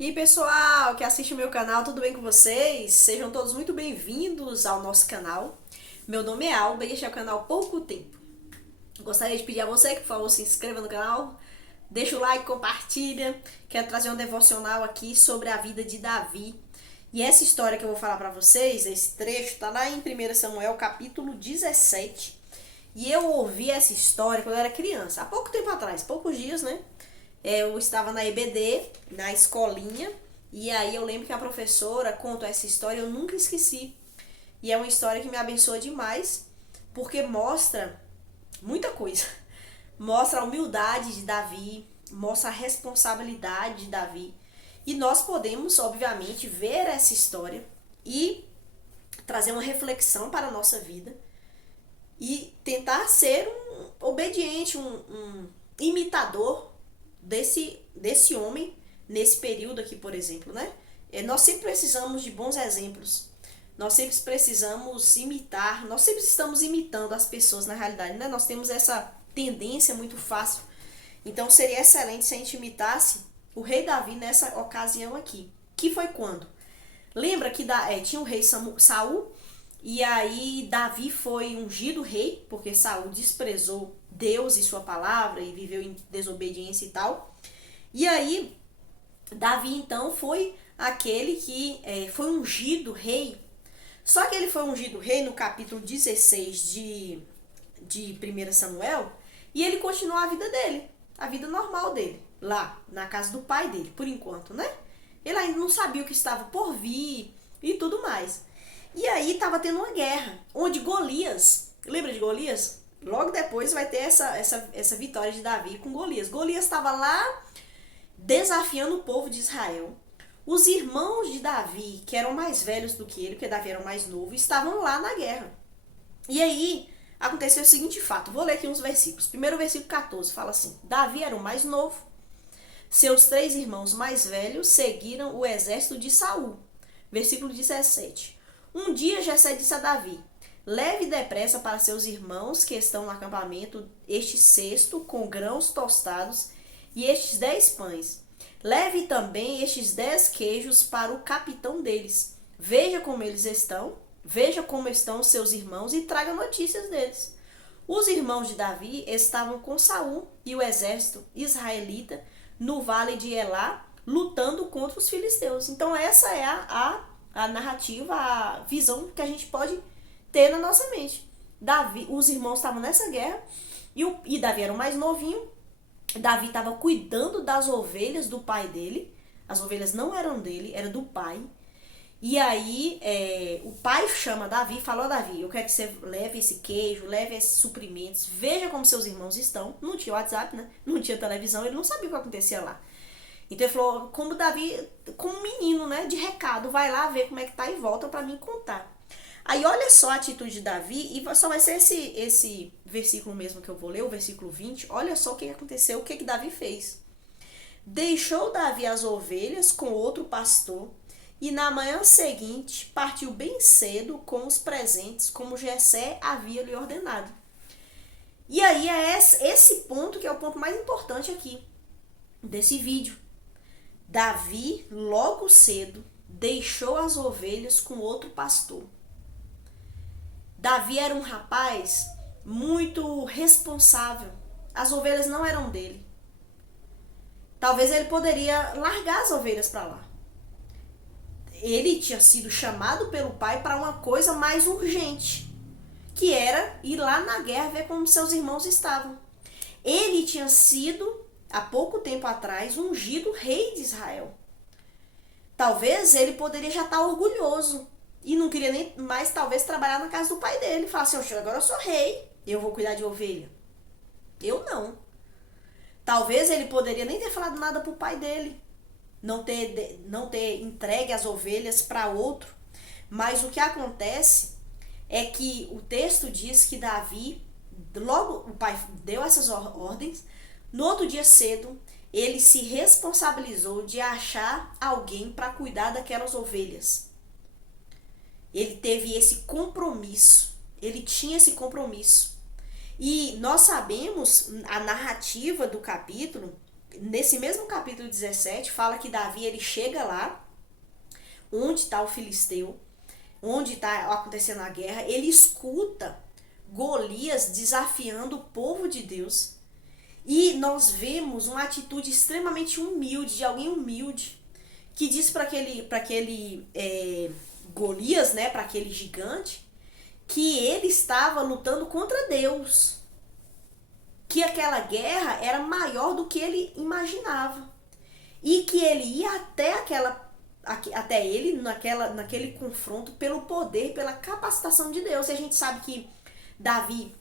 E aí, pessoal que assiste o meu canal, tudo bem com vocês? Sejam todos muito bem-vindos ao nosso canal. Meu nome é Alba e este é o canal Pouco Tempo. Gostaria de pedir a você que, por favor, se inscreva no canal, deixa o like, compartilha. Quero trazer um devocional aqui sobre a vida de Davi. E essa história que eu vou falar para vocês, esse trecho, tá lá em 1 Samuel, capítulo 17. E eu ouvi essa história quando eu era criança, há pouco tempo atrás, poucos dias, né? Eu estava na EBD, na escolinha, e aí eu lembro que a professora contou essa história e eu nunca esqueci. E é uma história que me abençoa demais, porque mostra muita coisa. Mostra a humildade de Davi, mostra a responsabilidade de Davi. E nós podemos, obviamente, ver essa história e trazer uma reflexão para a nossa vida e tentar ser um obediente, um imitador desse homem nesse período aqui, por exemplo, né? Nós sempre precisamos de bons exemplos. Nós sempre precisamos imitar, nós sempre estamos imitando as pessoas na realidade, né? Nós temos essa tendência muito fácil. Então seria excelente se a gente imitasse o rei Davi nessa ocasião aqui. Que foi quando? Lembra que tinha o rei Saul e aí Davi foi ungido rei, porque Saul desprezou Deus e sua palavra e viveu em desobediência e tal. E aí Davi então foi aquele que foi ungido rei. Só que ele foi ungido rei no capítulo 16 de 1 Samuel e ele continuou a vida dele, a vida normal dele, lá na casa do pai dele, por enquanto, né? Ele ainda não sabia o que estava por vir e tudo mais. E aí estava tendo uma guerra, onde Golias, lembra de Golias? Logo depois vai ter essa vitória de Davi com Golias. Golias estava lá desafiando o povo de Israel. Os irmãos de Davi, que eram mais velhos do que ele, porque Davi era o mais novo, estavam lá na guerra. E aí aconteceu o seguinte fato, vou ler aqui uns versículos. Primeiro versículo 14 fala assim: Davi era o mais novo, seus 3 irmãos mais velhos seguiram o exército de Saul. Versículo 17. Um dia Jessé disse a Davi: leve depressa para seus irmãos que estão no acampamento este cesto com grãos tostados e estes 10 pães. Leve também estes 10 queijos para o capitão deles. Veja como eles estão, veja como estão seus irmãos e traga notícias deles. Os irmãos de Davi estavam com Saul e o exército israelita no vale de Elá, lutando contra os filisteus. Então essa é a narrativa, a visão que a gente pode ter na nossa mente. Davi, os irmãos estavam nessa guerra e Davi era o mais novinho. Davi estava cuidando das ovelhas do pai dele. As ovelhas não eram dele, era do pai. E aí o pai chama Davi e fala: Davi, eu quero que você leve esse queijo, leve esses suprimentos, veja como seus irmãos estão. Não tinha WhatsApp, né? Não tinha televisão, ele não sabia o que acontecia lá. Então ele falou, como Davi, como um menino, né, de recado, vai lá ver como é que tá e volta para mim contar. Aí olha só a atitude de Davi, e só vai ser esse versículo mesmo que eu vou ler, o versículo 20. Olha só o que aconteceu, o que Davi fez. Deixou Davi as ovelhas com outro pastor, e na manhã seguinte partiu bem cedo com os presentes, como Jessé havia lhe ordenado. E aí é esse ponto que é o ponto mais importante aqui, desse vídeo. Davi, logo cedo, deixou as ovelhas com outro pastor. Davi era um rapaz muito responsável. As ovelhas não eram dele. Talvez ele poderia largar as ovelhas para lá. Ele tinha sido chamado pelo pai para uma coisa mais urgente, que era ir lá na guerra ver como seus irmãos estavam. Ele tinha sido, há pouco tempo atrás, ungido rei de Israel. Talvez ele poderia já estar orgulhoso e não queria nem mais, talvez, trabalhar na casa do pai dele. Falar assim, agora eu sou rei, eu vou cuidar de ovelha. Eu não. Talvez ele poderia nem ter falado nada pro pai dele, não ter entregue as ovelhas para outro. Mas o que acontece é que o texto diz que Davi, logo o pai deu essas ordens, no outro dia cedo, ele se responsabilizou de achar alguém para cuidar daquelas ovelhas. Ele teve esse compromisso, ele tinha esse compromisso. E nós sabemos, a narrativa do capítulo nesse mesmo capítulo 17, fala que Davi ele chega lá, onde está o filisteu, onde está acontecendo a guerra, ele escuta Golias desafiando o povo de Deus. E nós vemos uma atitude extremamente humilde, de alguém humilde, que diz para aquele Golias, né, para aquele gigante, que ele estava lutando contra Deus. Que aquela guerra era maior do que ele imaginava. E que ele ia até ele naquele confronto pelo poder, pela capacitação de Deus. E a gente sabe que Davi,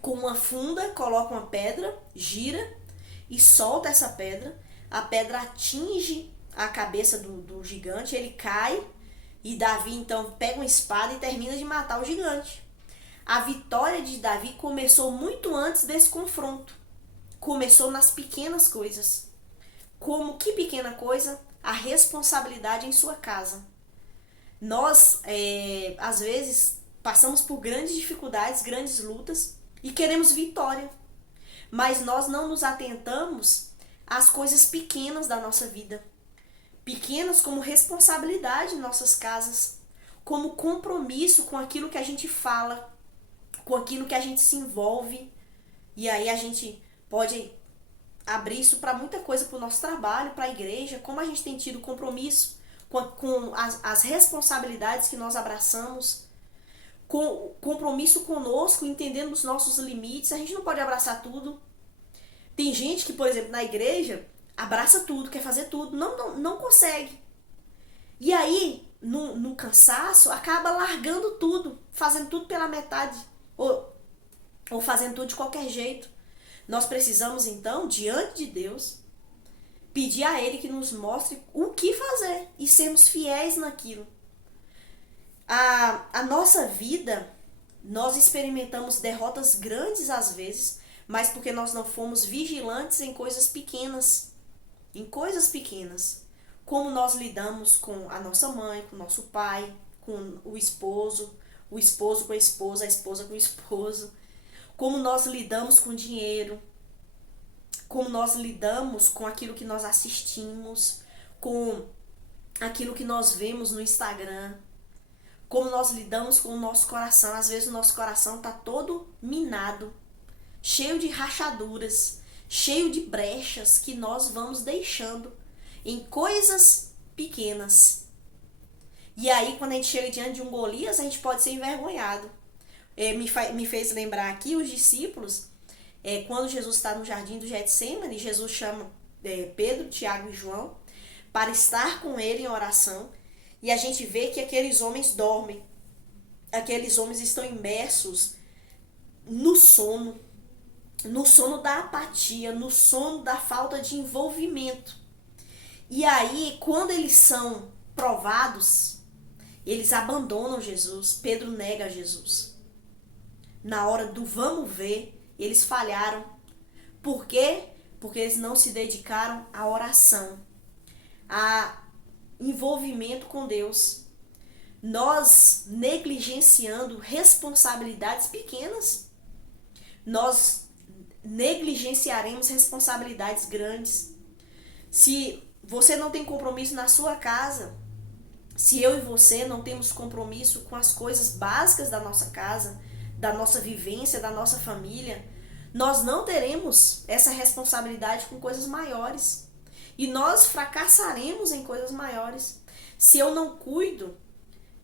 com uma funda, coloca uma pedra, gira e solta essa pedra. A pedra atinge a cabeça do gigante, ele cai e Davi então pega uma espada e termina de matar o gigante. A vitória de Davi começou muito antes desse confronto. Começou nas pequenas coisas. Como que pequena coisa? A responsabilidade em sua casa. Nós, às vezes, passamos por grandes dificuldades, grandes lutas e queremos vitória. Mas nós não nos atentamos às coisas pequenas da nossa vida. Pequenas como responsabilidade em nossas casas, como compromisso com aquilo que a gente fala, com aquilo que a gente se envolve. E aí a gente pode abrir isso para muita coisa, para o nosso trabalho, para a igreja, como a gente tem tido compromisso com as responsabilidades que nós abraçamos, com compromisso conosco, entendendo os nossos limites. A gente não pode abraçar tudo. Tem gente que, por exemplo, na igreja, abraça tudo, quer fazer tudo, não consegue. E aí, no cansaço, acaba largando tudo, fazendo tudo pela metade, ou fazendo tudo de qualquer jeito. Nós precisamos, então, diante de Deus, pedir a Ele que nos mostre o que fazer e sermos fiéis naquilo. A nossa vida, nós experimentamos derrotas grandes às vezes, mas porque nós não fomos vigilantes em coisas pequenas. Em coisas pequenas. Como nós lidamos com a nossa mãe, com o nosso pai, com o esposo com a esposa com o esposo. Como nós lidamos com dinheiro, como nós lidamos com aquilo que nós assistimos, com aquilo que nós vemos no Instagram, como nós lidamos com o nosso coração. Às vezes o nosso coração está todo minado, cheio de rachaduras, cheio de brechas que nós vamos deixando em coisas pequenas. E aí quando a gente chega diante de um Golias, a gente pode ser envergonhado. Me fez lembrar aqui os discípulos, quando Jesus está no jardim do Getsemane, Jesus chama Pedro, Tiago e João para estar com ele em oração, e a gente vê que aqueles homens dormem, aqueles homens estão imersos no sono da apatia, no sono da falta de envolvimento. E aí, quando eles são provados, eles abandonam Jesus. Pedro nega Jesus. Na hora do vamos ver, eles falharam. Por quê? Porque eles não se dedicaram à oração, a envolvimento com Deus. Nós negligenciando responsabilidades pequenas, nós negligenciaremos responsabilidades grandes. Se você não tem compromisso na sua casa, se eu e você não temos compromisso com as coisas básicas da nossa casa, da nossa vivência, da nossa família, nós não teremos essa responsabilidade com coisas maiores. E nós fracassaremos em coisas maiores. Se eu não cuido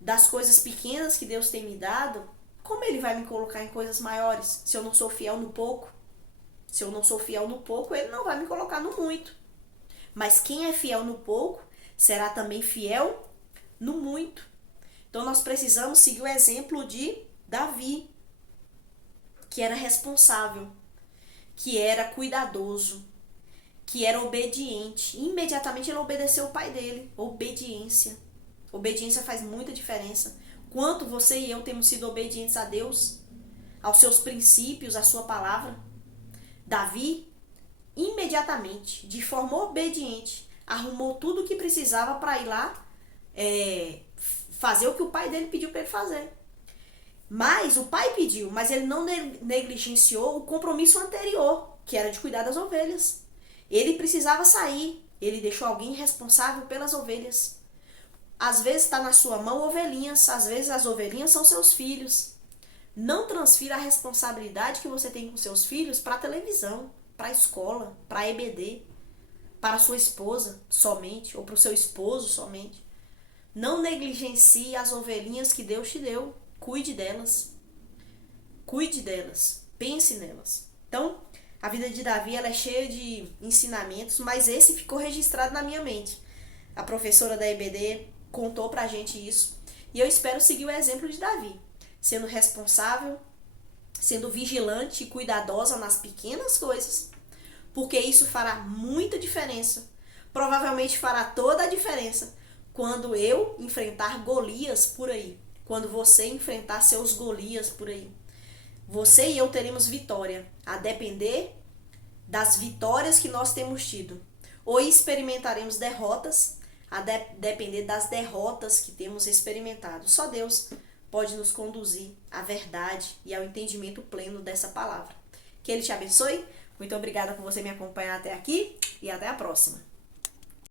das coisas pequenas que Deus tem me dado, como Ele vai me colocar em coisas maiores? Se eu não sou fiel no pouco. Se eu não sou fiel no pouco, Ele não vai me colocar no muito. Mas quem é fiel no pouco, será também fiel no muito. Então nós precisamos seguir o exemplo de Davi, que era responsável, que era cuidadoso, que era obediente. Imediatamente ele obedeceu o pai dele. Obediência. Obediência faz muita diferença. Quanto você e eu temos sido obedientes a Deus, aos seus princípios, à sua palavra. Davi, imediatamente, de forma obediente, arrumou tudo o que precisava para ir lá fazer o que o pai dele pediu para ele fazer. Mas o pai pediu, mas ele não negligenciou o compromisso anterior, que era de cuidar das ovelhas. Ele precisava sair, ele deixou alguém responsável pelas ovelhas. Às vezes está na sua mão ovelhinhas, às vezes as ovelhinhas são seus filhos. Não transfira a responsabilidade que você tem com seus filhos para a televisão, para a escola, para a EBD, para a sua esposa somente, ou para o seu esposo somente. Não negligencie as ovelhinhas que Deus te deu. Cuide delas. Cuide delas. Pense nelas. Então, a vida de Davi ela é cheia de ensinamentos, mas esse ficou registrado na minha mente. A professora da EBD contou pra gente isso. E eu espero seguir o exemplo de Davi, sendo responsável, sendo vigilante e cuidadosa nas pequenas coisas, porque isso fará muita diferença. Provavelmente fará toda a diferença quando eu enfrentar Golias por aí, quando você enfrentar seus Golias por aí. Você e eu teremos vitória, a depender das vitórias que nós temos tido. Ou experimentaremos derrotas, a depender das derrotas que temos experimentado. Só Deus pode nos conduzir à verdade e ao entendimento pleno dessa palavra. Que Ele te abençoe. Muito obrigada por você me acompanhar até aqui e até a próxima.